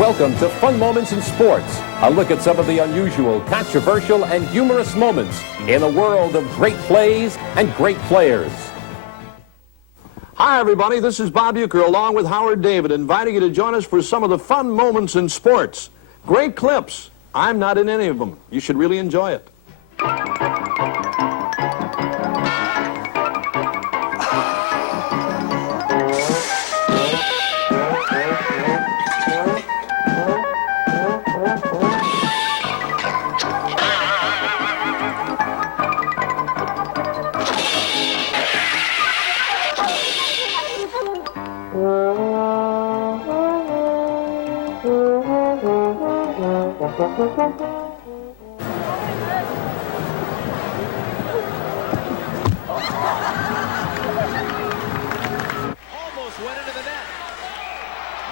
Welcome to Fun Moments in Sports, a look at some of the unusual, controversial, and humorous moments in a world of great plays and great players. Hi, everybody. This is Bob Eucker, along with Howard David, inviting you to join us for some of the fun moments in sports. Great clips. I'm not in any of them. You should really enjoy it. Almost went into the net.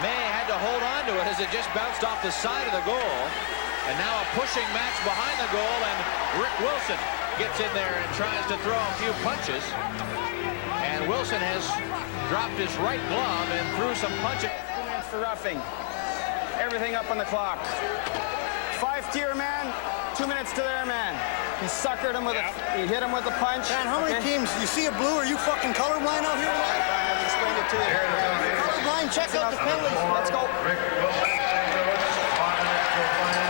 May had to hold on to it as it just bounced off the side of the goal. And now a pushing match behind the goal, and Rick Wilson gets in there and tries to throw a few punches. And Wilson has dropped his right glove and threw some punches. 2 minutes for roughing. Everything up on the clock. 5 to your man, 2 minutes to their man. He suckered him with he hit him with a punch. Man, how many teams? You see a blue? Are you fucking colorblind out here? I'll explain it to you. Colorblind, check out the penalties. Let's go.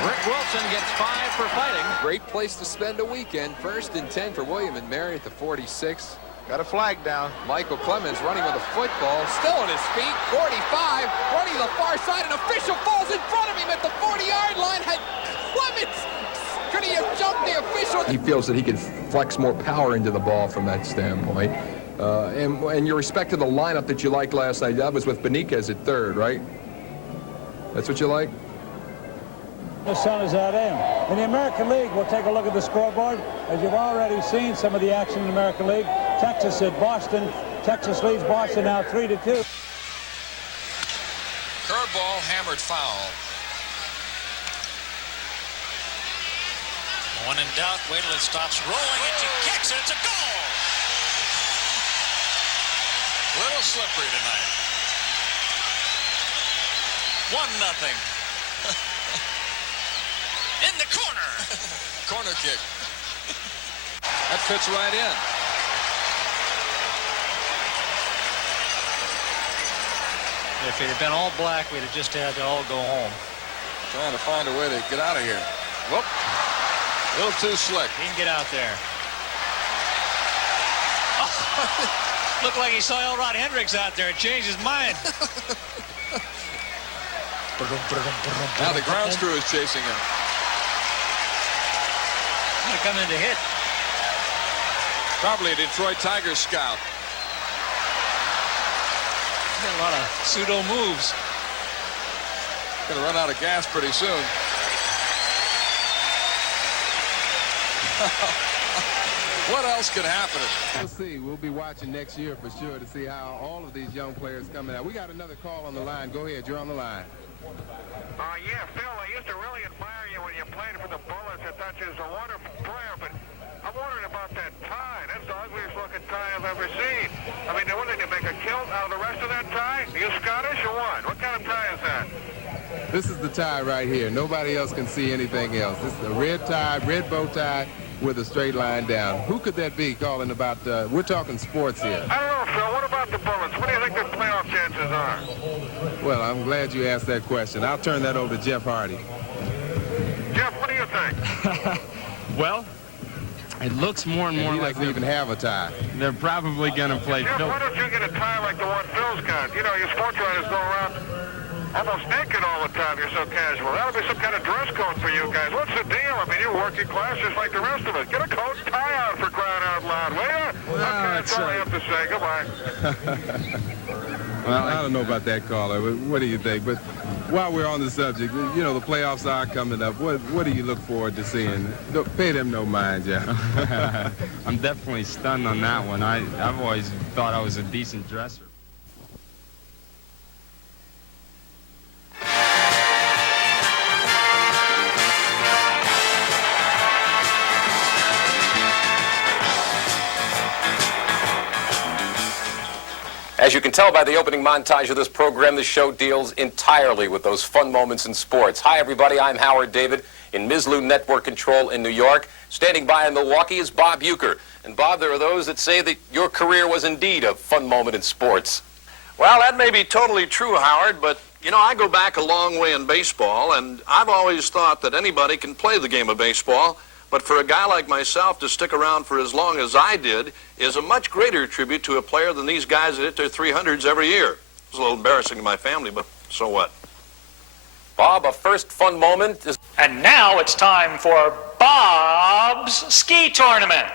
Rick Wilson gets 5 for fighting. Great place to spend a weekend. 1st and 10 for William and Mary at the 46. Got a flag down. Michael Clemens running with a football, still on his feet, 45, running to the far side, an official falls in front of him at the 40-yard line. Had Clemens, could he have jumped the official? He feels that he could flex more power into the ball from that standpoint. And your respect to the lineup that you liked last night, that was with Benitez at third, right? That's what you like? The sun is at end. In the American League, we'll take a look at the scoreboard. As you've already seen some of the action in the American League, Texas at Boston. Texas leads Boston now 3-2. Curveball, hammered foul. When in doubt, wait till it stops rolling, and she kicks it. It's a goal. Little slippery tonight. 1-0. In the corner. Corner kick. That fits right in. If it had been all black, we'd have just had to all go home. Trying to find a way to get out of here. Whoop. A little too slick. He can get out there. Oh, looked like he saw Elrod Hendricks out there and changed his mind. Now the grounds crew is chasing him. He's going to come in to hit. Probably a Detroit Tigers scout. Got a lot of pseudo moves. Gonna run out of gas pretty soon. What else could happen? We'll see. We'll be watching next year for sure to see how all of these young players coming out. We got another call on the line. Go ahead. You're on the line. Yeah, Phil, I used to really admire you when you played for the Bullets. I thought you was a wonderful player, but I'm wondering about that tie. That's the ugliest looking tie I've ever seen. I mean, what did you make a kilt out of the rest of that tie? Are you Scottish or what? What kind of tie is that? This is the tie right here. Nobody else can see anything else. This is a red tie, red bow tie with a straight line down. Who could that be calling about? We're talking sports here. I don't know, Phil. What about the Bullets? What do you think their playoff chances are? Well, I'm glad you asked that question. I'll turn that over to Jeff Hardy. Jeff, what do you think? Well, it looks more and more he like doesn't even have a tie. They're probably going to play. Jeff, why don't you get a tie like the one Phil's got? You know, your sports writers go around almost naked all the time. You're so casual. That'll be some kind of dress code for you guys. What's the deal? I mean, you're working class just like the rest of us. Get a coat and tie out for crying out loud, will you? Okay, that's all I have to say. Goodbye. Well, I don't know about that, caller. What do you think? But while we're on the subject, you know, the playoffs are coming up. What do you look forward to seeing? Pay them no mind, Jeff. I'm definitely stunned on that one. I've always thought I was a decent dresser. As you can tell by the opening montage of this program, the show deals entirely with those fun moments in sports. Hi, everybody. I'm Howard David in Mizlou Network Control in New York. Standing by in Milwaukee is Bob Eucker. And, Bob, there are those that say that your career was indeed a fun moment in sports. Well, that may be totally true, Howard, but, you know, I go back a long way in baseball, and I've always thought that anybody can play the game of baseball. But for a guy like myself to stick around for as long as I did is a much greater tribute to a player than these guys that hit their 300s every year. It's a little embarrassing to my family, but so what? Bob, a first fun moment is... And now it's time for Bob's Ski Tournament.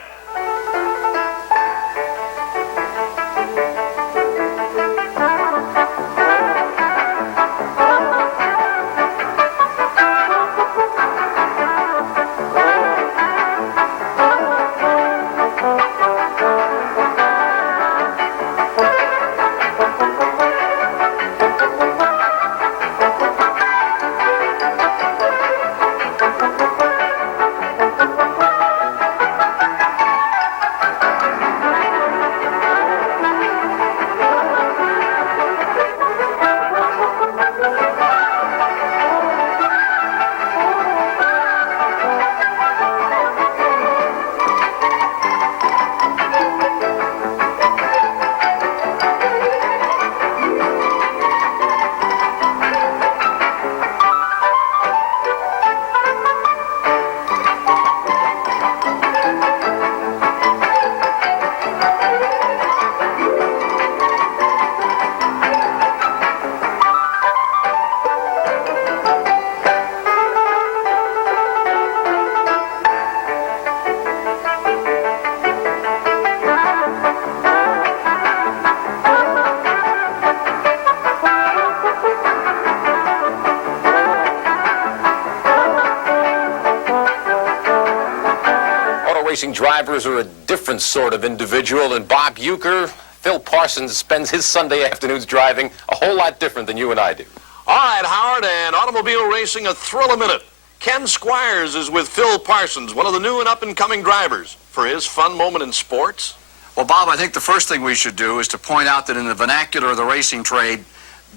Racing drivers are a different sort of individual, and Bob Eucker, Phil Parsons spends his Sunday afternoons driving a whole lot different than you and I do. All right, Howard, and automobile racing, a thrill a minute. Ken Squires is with Phil Parsons, one of the new and up-and-coming drivers, for his fun moment in sports. Well, Bob, I think the first thing we should do is to point out that in the vernacular of the racing trade,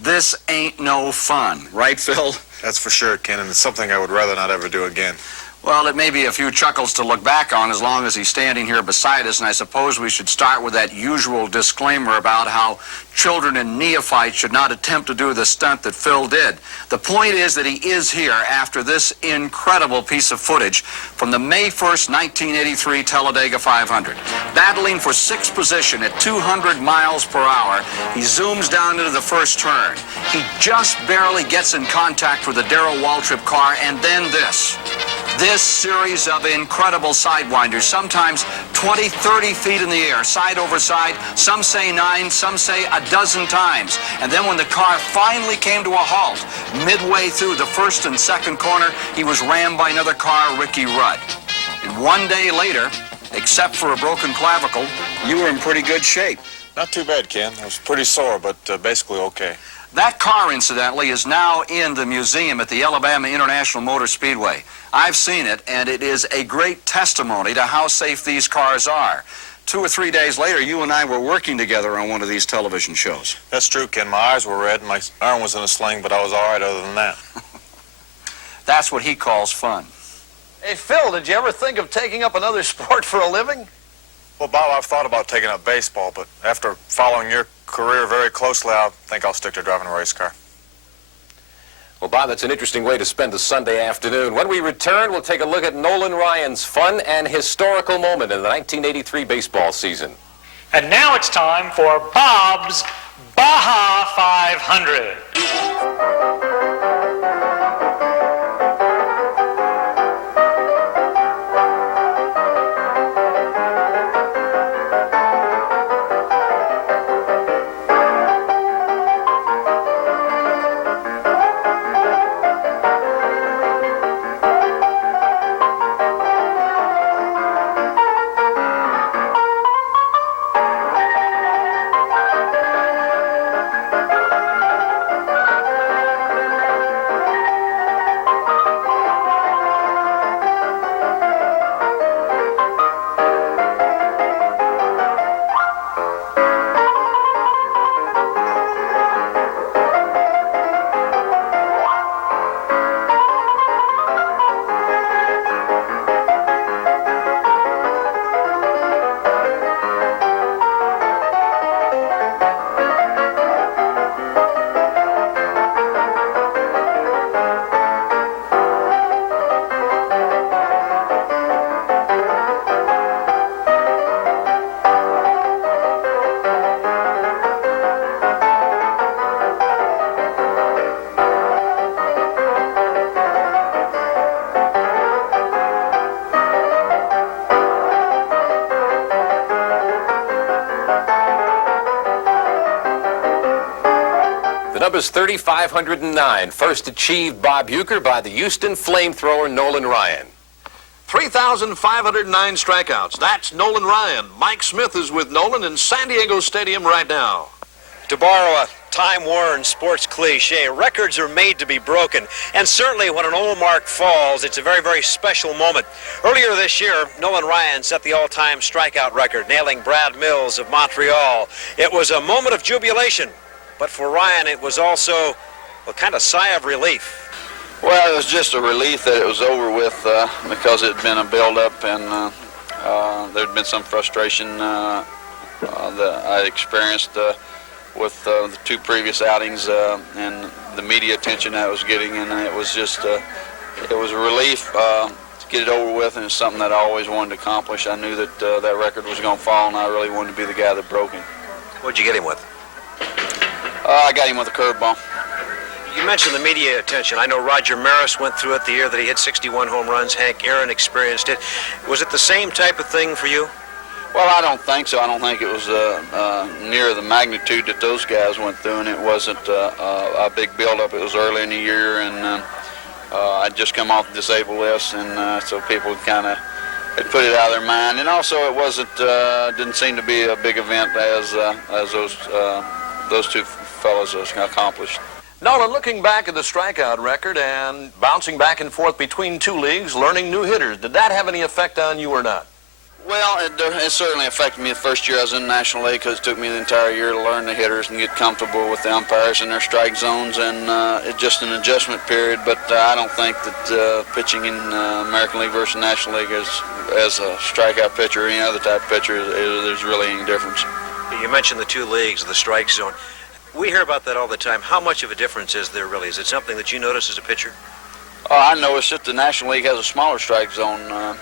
this ain't no fun. Right, Phil? That's for sure, Ken, and it's something I would rather not ever do again. Well, it may be a few chuckles to look back on as long as he's standing here beside us, and I suppose we should start with that usual disclaimer about how children and neophytes should not attempt to do the stunt that Phil did. The point is that he is here after this incredible piece of footage from the May 1st, 1983 Talladega 500. Battling for sixth position at 200 miles per hour, he zooms down into the first turn. He just barely gets in contact with the Darrell Waltrip car, and then this series of incredible sidewinders, sometimes 20, 30 feet in the air, side over side, some say 9, some say a dozen times. And then when the car finally came to a halt, midway through the first and second corner, he was rammed by another car, Ricky Rudd. And one day later, except for a broken clavicle, you were in pretty good shape. Not too bad, Ken. I was pretty sore, but basically okay. That car, incidentally, is now in the museum at the Alabama International Motor Speedway. I've seen it, and it is a great testimony to how safe these cars are. 2 or 3 days later, you and I were working together on one of these television shows. That's true, Ken. My eyes were red, and my arm was in a sling, but I was all right other than that. That's what he calls fun. Hey, Phil, did you ever think of taking up another sport for a living? Well, Bob, I've thought about taking up baseball, but after following your career very closely, I think I'll stick to driving a race car. Well, Bob, that's an interesting way to spend a Sunday afternoon. When we return, we'll take a look at Nolan Ryan's fun and historical moment in the 1983 baseball season. And now it's time for Bob's Baja 500. The number's 3,509, first achieved Bob Eucker by the Houston flamethrower Nolan Ryan. 3,509 strikeouts. That's Nolan Ryan. Mike Smith is with Nolan in San Diego Stadium right now. To borrow a time-worn sports cliche, records are made to be broken. And certainly when an old mark falls, it's a very, very special moment. Earlier this year, Nolan Ryan set the all-time strikeout record, nailing Brad Mills of Montreal. It was a moment of jubilation, but for Ryan, it was also a kind of sigh of relief. Well, it was just a relief that it was over with because it had been a build-up and there had been some frustration that I experienced with the two previous outings and the media attention I was getting, and it was just it was a relief to get it over with, and it's something that I always wanted to accomplish. I knew that that record was going to fall, and I really wanted to be the guy that broke it. What'd you get him with? I got him with a curveball. You mentioned the media attention. I know Roger Maris went through it the year that he hit 61 home runs. Hank Aaron experienced it. Was it the same type of thing for you? Well, I don't think so. I don't think it was near the magnitude that those guys went through, and it wasn't a big build-up. It was early in the year, and I'd just come off the disabled list, and so people kind of had put it out of their mind. And also, it wasn't didn't seem to be a big event as those two fellas accomplished. Nolan, looking back at the strikeout record and bouncing back and forth between two leagues, learning new hitters, did that have any effect on you or not? Well, it certainly affected me the first year I was in the National League because it took me the entire year to learn the hitters and get comfortable with the umpires and their strike zones, and it's just an adjustment period. But I don't think that pitching in American League versus National League as a strikeout pitcher or any other type of pitcher, there's really any difference. You mentioned the two leagues, the strike zone. We hear about that all the time. How much of a difference is there really? Is it something that you notice as a pitcher? I noticed that the National League has a smaller strike zone.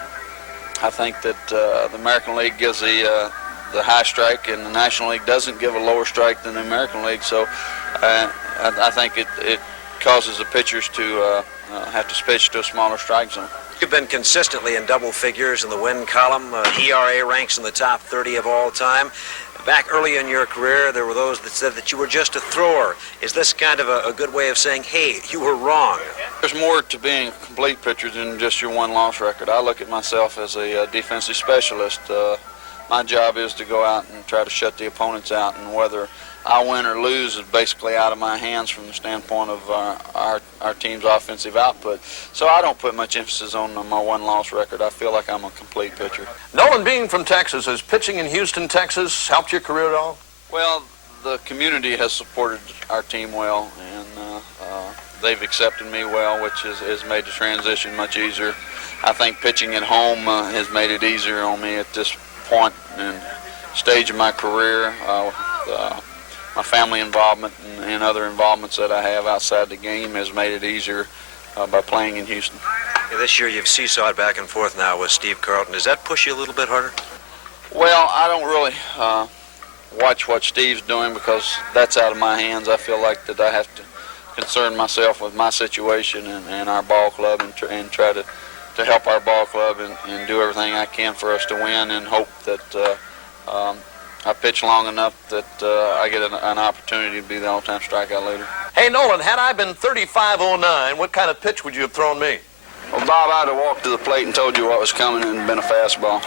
I think that the American League gives the high strike, and the National League doesn't give a lower strike than the American League. So I think it causes the pitchers to have to pitch to a smaller strike zone. You've been consistently in double figures in the win column. ERA ranks in the top 30 of all time. Back early in your career, there were those that said that you were just a thrower. Is this kind of a good way of saying, hey, you were wrong? There's more to being a complete pitcher than just your one-loss record. I look at myself as a defensive specialist. My job is to go out and try to shut the opponents out, and whether I win or lose is basically out of my hands from the standpoint of our team's offensive output. So I don't put much emphasis on my one-loss record. I feel like I'm a complete pitcher. Nolan, being from Texas, has pitching in Houston, Texas helped your career at all? Well, the community has supported our team well, and they've accepted me well, which has made the transition much easier. I think pitching at home has made it easier on me at this point and stage of my career. My family involvement and other involvements that I have outside the game has made it easier by playing in Houston. Yeah, this year you've seesawed back and forth now with Steve Carlton. Does that push you a little bit harder? Well, I don't really watch what Steve's doing because that's out of my hands. I feel like that I have to concern myself with my situation and our ball club and try to help our ball club and do everything I can for us to win, and hope that I pitch long enough that I get an opportunity to be the all-time strikeout leader. Hey, Nolan, had I been 3509, what kind of pitch would you have thrown me? Well, Bob, I'd have walked to the plate and told you what was coming and been a fastball.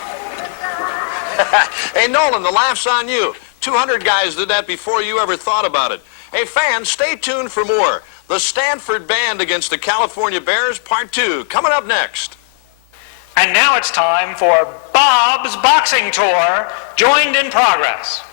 Hey, Nolan, the laugh's on you. 200 guys did that before you ever thought about it. Hey, fans, stay tuned for more. The Stanford Band against the California Bears, Part 2, coming up next. And now it's time for Bob's Boxing Tour, joined in progress.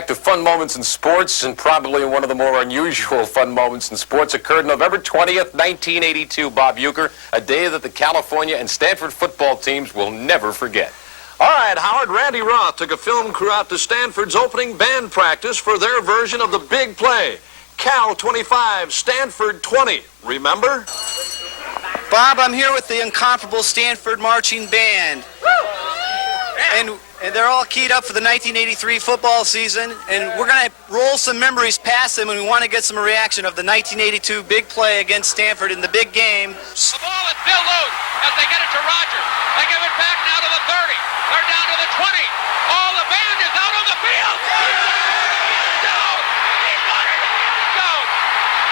back to fun moments in sports, and probably one of the more unusual fun moments in sports occurred November 20th, 1982, Bob Eucker, a day that the California and Stanford football teams will never forget. All right, Howard, Randy Roth took a film crew out to Stanford's opening band practice for their version of the big play. Cal 25, Stanford 20. Remember? Bob, I'm here with the incomparable Stanford Marching Band. And they're all keyed up for the 1983 football season, and we're going to roll some memories past them, and we want to get some reaction of the 1982 big play against Stanford in the big game. The ball is still loose as they get it to Rogers. They give it back now to the 30. They're down to the 20. Oh, the band is out on the field. Down. He got it in the end zone.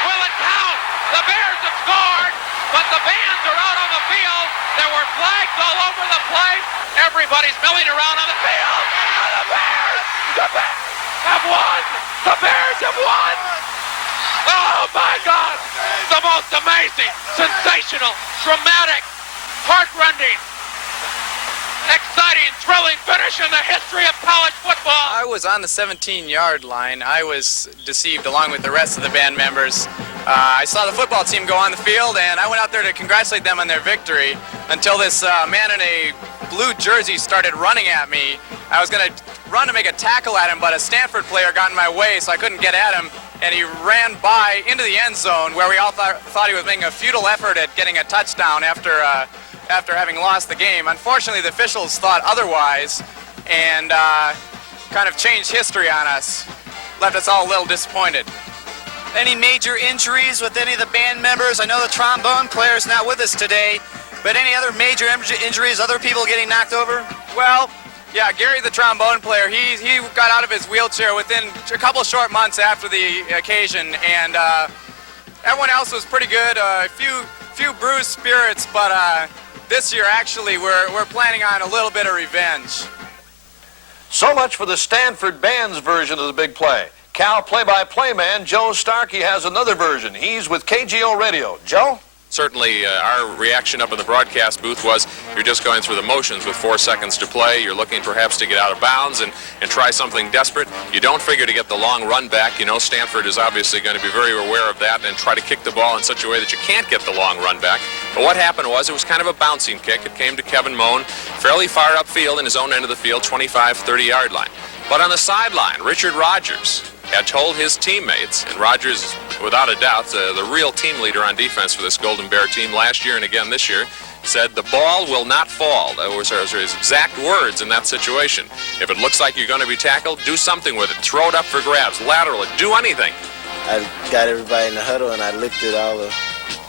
Will it count? The Bears have scored, but the bands are out on the field. There were flags all over the place. Everybody's milling around on the field. The Bears have won. The Bears have won. Oh, my God. The most amazing, sensational, dramatic, heartrending, exciting, thrilling finish in the history of college football. I was on the 17-yard line. I was deceived along with the rest of the band members. I saw the football team go on the field, and I went out there to congratulate them on their victory until this man in a blue jersey started running at me. I was going to run to make a tackle at him, but a Stanford player got in my way, so I couldn't get at him, and he ran by into the end zone where we all thought he was making a futile effort at getting a touchdown after having lost the game. Unfortunately, the officials thought otherwise and kind of changed history on us, left us all a little disappointed. Any major injuries with any of the band members? I know the trombone player's not with us today, but any other major injuries, other people getting knocked over? Well, yeah, Gary, the trombone player, he got out of his wheelchair within a couple short months after the occasion, and everyone else was pretty good. A few bruised spirits, but this year actually we're planning on a little bit of revenge. So much for the Stanford band's version of the big play. Cal play-by-play man Joe Starkey has another version. He's with KGO Radio. Joe? Certainly, our reaction up in the broadcast booth was you're just going through the motions with 4 seconds to play. You're looking perhaps to get out of bounds and try something desperate. You don't figure to get the long run back. You know Stanford is obviously going to be very aware of that and try to kick the ball in such a way that you can't get the long run back. But what happened was it was kind of a bouncing kick. It came to Kevin Moan fairly far upfield in his own end of the field, 25, 30-yard line. But on the sideline, Richard Rogers had told his teammates, and Rogers, without a doubt, the real team leader on defense for this Golden Bear team last year and again this year, said the ball will not fall. Those are his exact words in that situation. If it looks like you're going to be tackled, do something with it. Throw it up for grabs, lateral it, do anything. I got everybody in the huddle and I looked at all the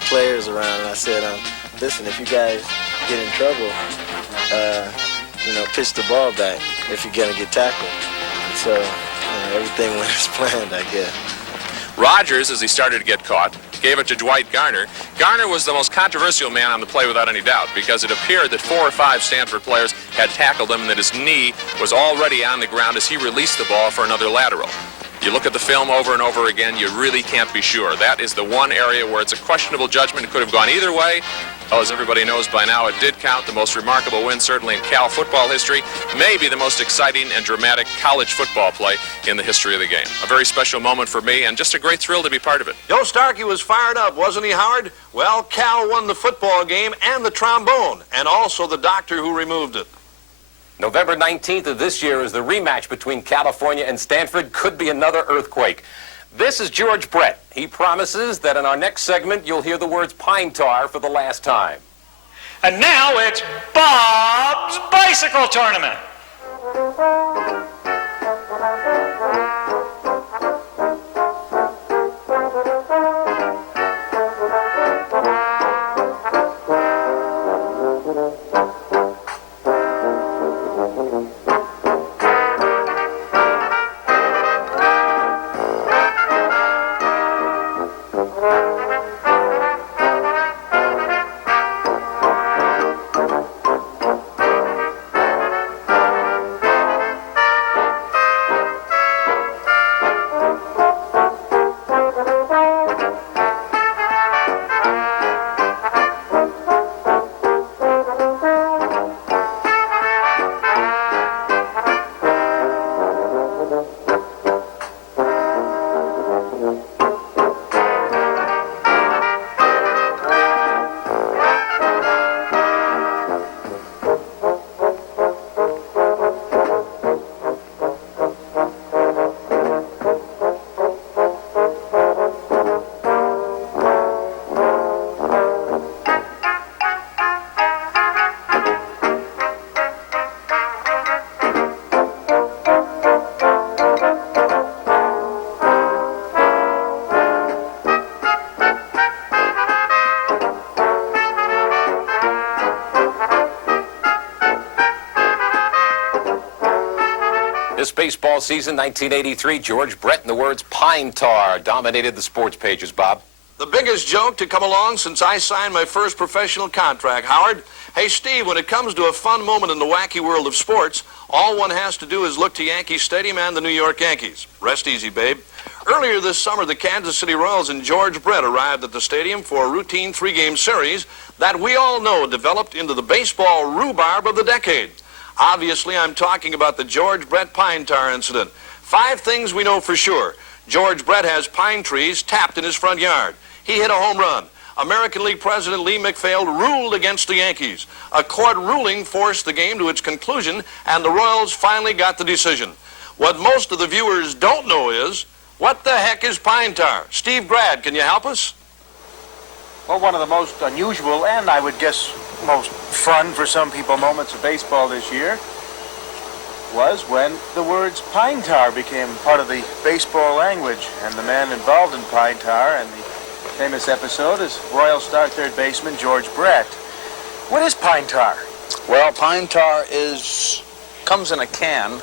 players around and I said, listen, if you guys get in trouble, pitch the ball back if you're going to get tackled. And so everything went as planned, I guess. Rogers, as he started to get caught, gave it to Dwight Garner. Garner was the most controversial man on the play without any doubt because it appeared that 4 or 5 Stanford players had tackled him and that his knee was already on the ground as he released the ball for another lateral. You look at the film over and over again, you really can't be sure. That is the one area where it's a questionable judgment. It could have gone either way. Well, as everybody knows by now, it did count. The most remarkable win, certainly in Cal football history, maybe the most exciting and dramatic college football play in the history of the game. A very special moment for me, and just a great thrill to be part of it. Joe Starkey was fired up, wasn't he, Howard? Well, Cal won the football game and the trombone, and also the doctor who removed it. November 19th of this year is the rematch between California and Stanford. Could be another earthquake. This is George Brett. He promises that in our next segment, you'll hear the words pine tar for the last time. And now it's Bob's Bicycle Tournament. This baseball season, 1983, George Brett, in the words pine tar, dominated the sports pages, Bob. The biggest joke to come along since I signed my first professional contract, Howard. Hey, Steve, when it comes to a fun moment in the wacky world of sports, all one has to do is look to Yankee Stadium and the New York Yankees. Rest easy, babe. Earlier this summer, the Kansas City Royals and George Brett arrived at the stadium for a routine three-game series that we all know developed into the baseball rhubarb of the decade. Obviously, I'm talking about the George Brett pine tar incident. 5 things we know for sure. George Brett has pine trees tapped in his front yard. He hit a home run. American League President Lee McPhail ruled against the Yankees. A court ruling forced the game to its conclusion, and the Royals finally got the decision. What most of the viewers don't know is, what the heck is pine tar? Steve Grad, can you help us? Well, one of the most unusual and I would guess most fun for some people moments of baseball this year was when the words pine tar became part of the baseball language, and the man involved in pine tar and the famous episode is Royal star third baseman George Brett. What is pine tar? Well, pine tar comes in a can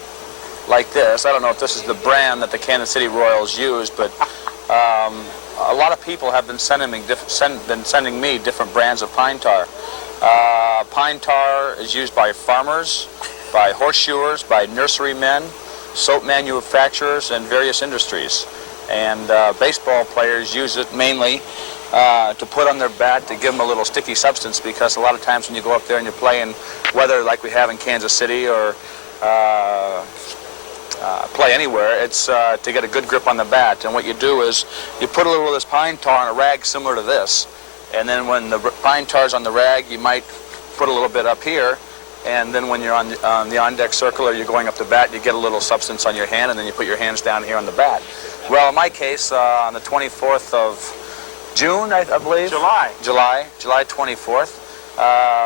like this. I don't know if this is the brand that the Kansas City Royals use, but a lot of people have been sending me different brands of pine tar. Pine tar is used by farmers, by horseshoers, by nurserymen, soap manufacturers, and various industries. And baseball players use it mainly to put on their bat to give them a little sticky substance, because a lot of times when you go up there and you're playing weather like we have in Kansas City or play anywhere, it's to get a good grip on the bat. And what you do is you put a little of this pine tar on a rag similar to this, and then when the pine tar's on the rag, you might put a little bit up here, and then when you're on the on-deck circle or you're going up the bat, you get a little substance on your hand, and then you put your hands down here on the bat. Well, in my case, on the 24th of June, I believe. July 24th.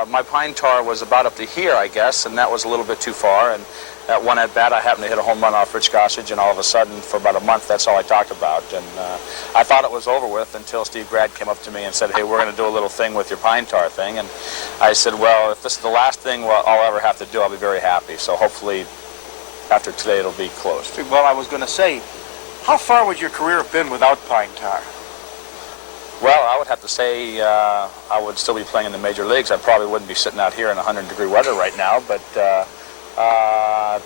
My pine tar was about up to here, I guess, and that was a little bit too far. And at one at bat, I happened to hit a home run off Rich Gossage, and all of a sudden, for about a month, that's all I talked about. And I thought it was over with until Steve Grad came up to me and said, "Hey, we're going to do a little thing with your pine tar thing." And I said, "Well, if this is the last thing I'll ever have to do, I'll be very happy. So hopefully, after today, it'll be closed." Well, I was going to say, how far would your career have been without pine tar? Well, I would have to say I would still be playing in the major leagues. I probably wouldn't be sitting out here in 100-degree weather right now, but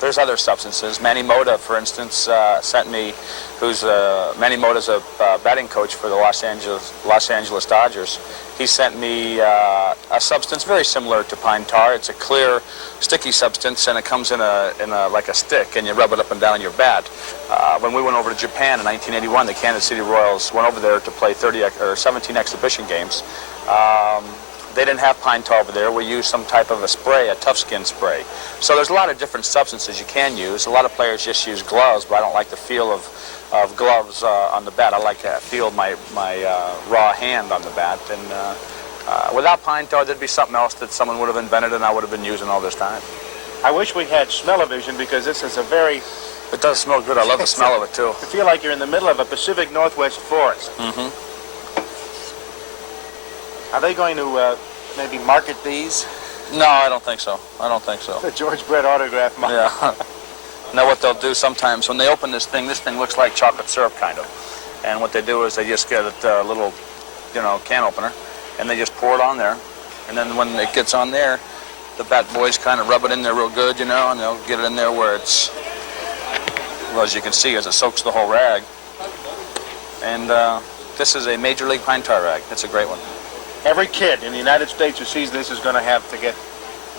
there's other substances. Manny Mota, for instance, sent me, Manny Mota's a batting coach for the Los Angeles Dodgers. He sent me a substance very similar to pine tar. It's a clear, sticky substance, and it comes in like a stick, and you rub it up and down your bat. When we went over to Japan in 1981, the Kansas City Royals went over there to play 17 exhibition games. They didn't have pine tar over there. We used some type of a spray, a tough skin spray. So there's a lot of different substances you can use. A lot of players just use gloves, but I don't like the feel of gloves on the bat. I like to feel my raw hand on the bat. And without pine tar, there'd be something else that someone would have invented and I would have been using all this time. I wish we had smell-o-vision, because this is a very... It does smell good. I love the smell of it, too. You feel like you're in the middle of a Pacific Northwest forest. Mm-hmm. Are they going to maybe market these? No, I don't think so. The George Brett autograph mark. Yeah. Now what they'll do sometimes, when they open this thing looks like chocolate syrup, kind of. And what they do is they just get a little, can opener, and they just pour it on there. And then when it gets on there, the bat boys kind of rub it in there real good, and they'll get it in there where it's, well, as you can see, as it soaks the whole rag. And this is a Major League pine tar rag. It's a great one. Every kid in the United States who sees this is going to have to get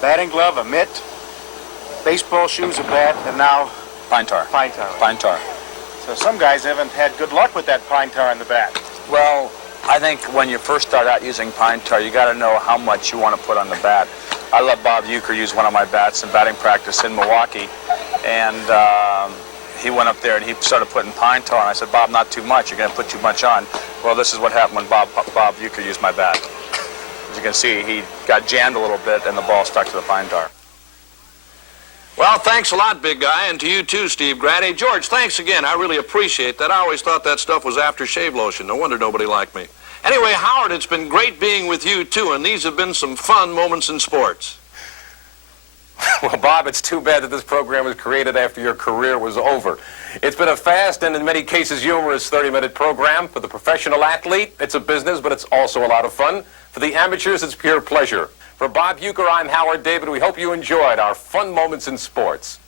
batting glove, a mitt, baseball shoes, a bat, and now pine tar. Pine tar. Pine tar. So some guys haven't had good luck with that pine tar in the bat. Well, I think when you first start out using pine tar, you got to know how much you want to put on the bat. I let Bob Eucker use one of my bats in batting practice in Milwaukee, and he went up there and he started putting pine tar on. I said, "Bob, not too much. You're going to put too much on." Well, this is what happened when Bob Eucker used my bat. As you can see, he got jammed a little bit and the ball stuck to the pine tar. Well, thanks a lot, big guy, and to you too, Steve Grad. Hey, George, thanks again. I really appreciate that. I always thought that stuff was aftershave lotion. No wonder nobody liked me. Anyway, Howard, it's been great being with you too, and these have been some fun moments in sports. Well, Bob, it's too bad that this program was created after your career was over. It's been a fast and in many cases humorous 30-minute program. For the professional athlete, it's a business, but it's also a lot of fun. For the amateurs, it's pure pleasure. For Bob Eucker, I'm Howard David. We hope you enjoyed our fun moments in sports.